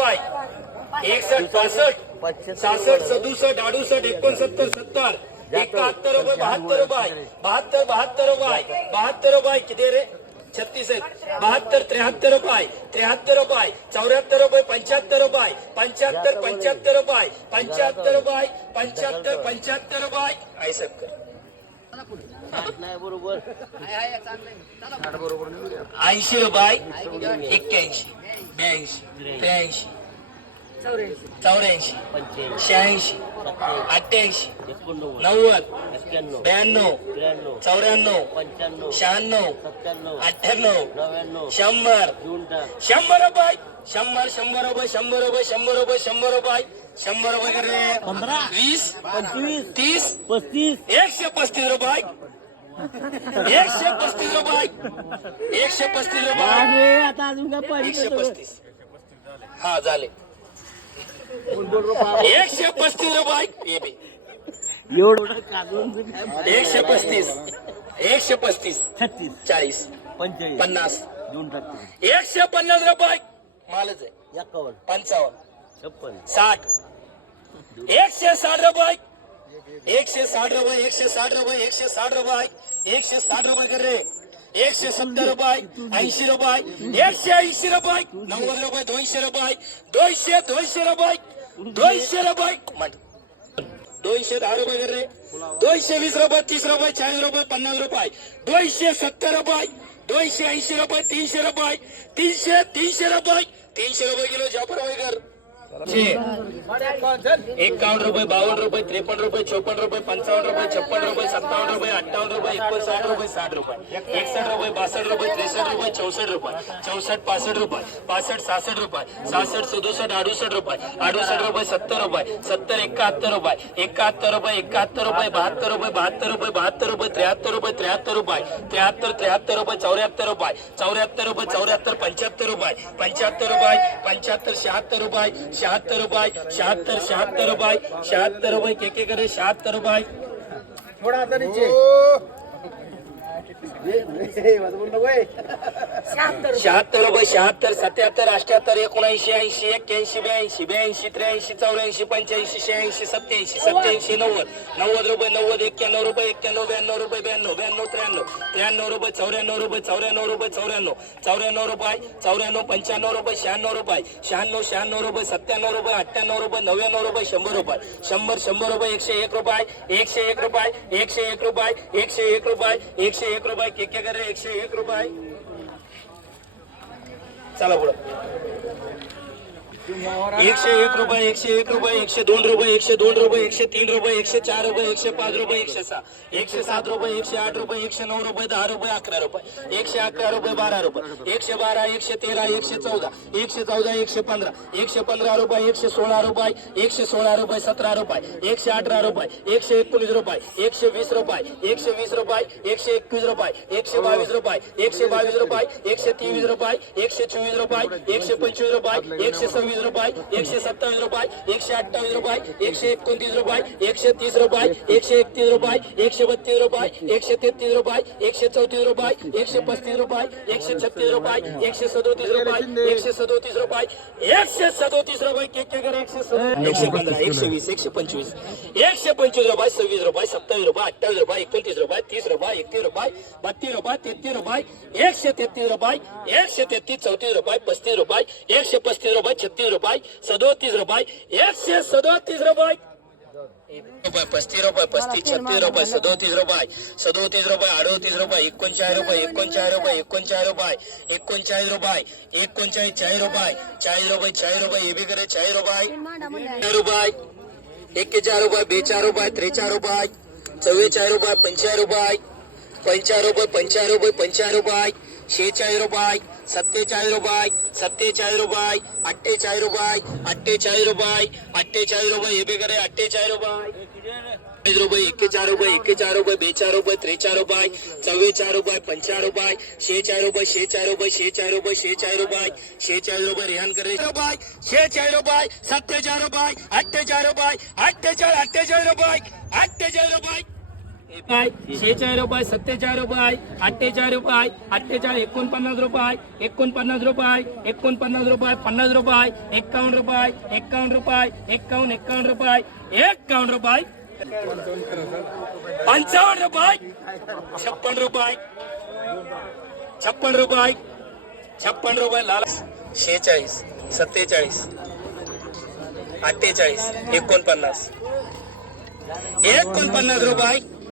रुपये 61 65 66 67 68 69 70 71 रुपये 72 रुपये 72 रुपये 72 रुपये किती रे 36 आहेत 72 73 रुपये 73 रुपये 74 रुपये 75 रुपये 75 75 रुपये 75 रुपये 75 75 रुपये ऐसा कर बरोबर 80 रुपये 81 82 83 84 86 88 90 92 94 96 98 100 100 रुपये 100 100 रुपये 100 रुपये 100 रुपये 100 रुपये 100 रुपये कर रे 20 25 30 35 135 रुपये 135 रुपये 135 रुपये आता अजून काय पाहिजे 135 हा झाले 135 रुपये ये बी एवढं काढून 135 135 36 40 45 50 दोन टक्के 150 रुपये मालच आहे 51 55 56 60 160 रुपये 160 रुपये 160 रुपये 160 रुपये 160 रुपये कर रे 170 रुपये 80 रुपये 180 रुपये 90 रुपये 200 रुपये 200 रुपये 200 रुपये 210 रुपये कर रे 220 रुपये 30 रुपये 40 रुपये 50 रुपये 270 रुपये 280 रुपये 300 रुपये 300 रुपये 300 रुपये किलो जापर कर 51 रुपये 52 रुपये 53 रुपये 54 रुपये 55 रुपये 56 रुपये 57 रुपये 58 रुपये 59 रुपये 60 रुपये 61 रुपये 62 रुपये 63 रुपये 64 रुपये 64 65 रुपये 65 66 रुपये 66 67 68 रुपये 68 रुपये 70 रुपये 70 71 रुपये 71 रुपये 71 रुपये 72 रुपये 72 रुपये 72 रुपये 73 रुपये 73 रुपये 73 73 रुपये 74 रुपये 74 रुपये 74 75 रुपये 75 रुपये 75 76 रुपये 76 रुपये 76 76 रुपये 76 रुपये के करे 76 रुपये थोड़ा आता नीचे 76 रुपये 76 77 78 79 80 81 82 83 84 85 86 87 87 90 90 रुपये 90 91 रुपये 91 92 रुपये 92 93 93 रुपये 94 रुपये 94 रुपये 94 94 रुपये 94 95 रुपये 96 रुपये 96 रुपये 97 रुपये 98 रुपये 99 रुपये 100 रुपये 100 रुपये 101 रुपये 101 रुपये 101 रुपये 101 रुपये 101 रुपये के करे 101 रुपये चला पुढं 101 रुपये 101 रुपये 102 रुपये 102 रुपये 103 रुपये 104 रुपये 105 रुपये 106 107 रुपये 108 रुपये 109 रुपये 10 रुपये 11 रुपये 111 रुपये 12 रुपये 112 113 114 114 115 115 रुपये 116 रुपये 116 रुपये 17 रुपये 118 रुपये 119 रुपये 120 रुपये 120 रुपये 121 रुपये 122 रुपये 122 रुपये 123 रुपये 124 रुपये 125 रुपये 126 रुपये 127 रुपये 128 रुपये 129 रुपये 130 रुपये 131 रुपये 132 रुपये 133 रुपये 134 रुपये 135 रुपये 136 रुपये 137 रुपये 137 रुपये 137 रुपये के करे 115 120 125 125 रुपये 26 रुपये 27 रुपये 28 रुपये 29 रुपये 30 रुपये 31 रुपये 32 रुपये 33 रुपये 133 रुपये 133 34 रुपये 35 रुपये 135 रुपये 36 रुपये 37 रुपये 137 रुपये 35 रुपये 35 36 रुपये 37 रुपये 37 रुपये 38 रुपये 39 रुपये 39 रुपये 39 रुपये 39 रुपये 39 40 रुपये 40 रुपये 40 रुपये ये भी करे 40 रुपये रुपये 41 रुपये 42 रुपये 43 रुपये 44 रुपये 50 रुपये 50 रुपये 50 रुपये 50 रुपये 46 रुपये 47 रुपये 47 रुपये 48 रुपये 48 रुपये 48 रुपये ये भी करे 48 रुपये 41 रुपये 41 रुपये 42 रुपये 43 रुपये 44 रुपये 50 रुपये 46 रुपये 46 रुपये 46 रुपये 46 रुपये 46 रुपये रेहान करे रुपये 46 रुपये 47 रुपये 48 रुपये 48 रुपये 48 रुपये 46 रुपये 47 रुपये 48 रुपये 48 49 रुपये 49 रुपये 49 रुपये 50 रुपये 51 रुपये 51 रुपये 51 रुपये 51 रुपये 55 रुपये 56 रुपये 56 रुपये 56 रुपये लाल 46 47 48 49 49 रुपये